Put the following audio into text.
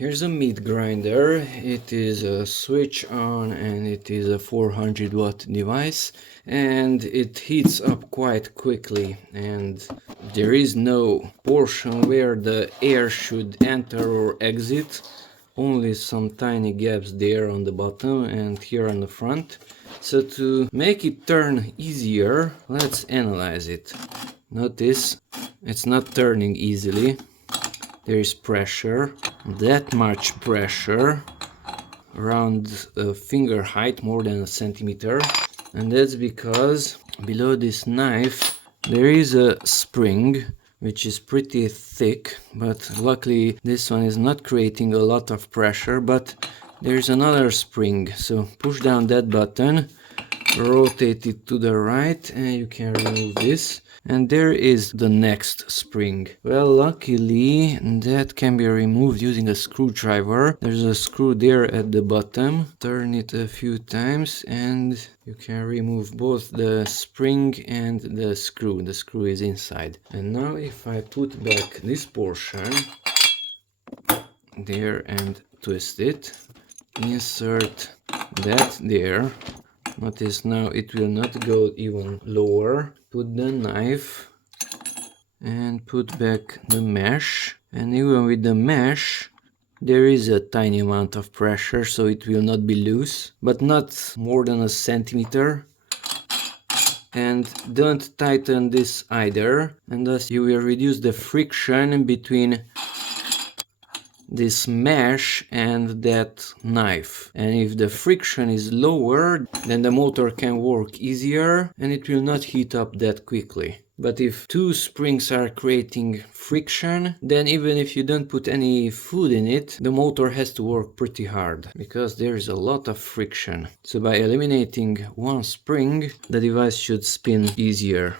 Here's a meat grinder. It is a switch on and it is a 400-watt device, and it heats up quite quickly, and there is no portion where the air should enter or exit, only some tiny gaps there on the bottom and here on the front. So to make it turn easier, let's analyze it. Notice it's not turning easily. There is pressure, that much pressure, around a finger height, more than a centimeter, and that's because below this knife there is a spring which is pretty thick, but luckily this one is not creating a lot of pressure, but there's another spring. So push down that button, rotate it to the right, and you can remove this. And there is the next spring. Well, luckily that can be removed using a screwdriver. There's a screw there at the bottom. Turn it a few times and you can remove both the spring and the screw. The screw is inside. And now if I put back this portion there and twist it, insert that there. Notice now it will not go even lower. Put the knife and put back the mesh, and even with the mesh there is a tiny amount of pressure, so it will not be loose, but not more than a centimeter. And don't tighten this either, and thus you will reduce the friction between this mesh and that knife. And if the friction is lower, then the motor can work easier and it will not heat up that quickly. But if two springs are creating friction, then even if you don't put any food in it, the motor has to work pretty hard because there is a lot of friction. So by eliminating one spring, the device should spin easier.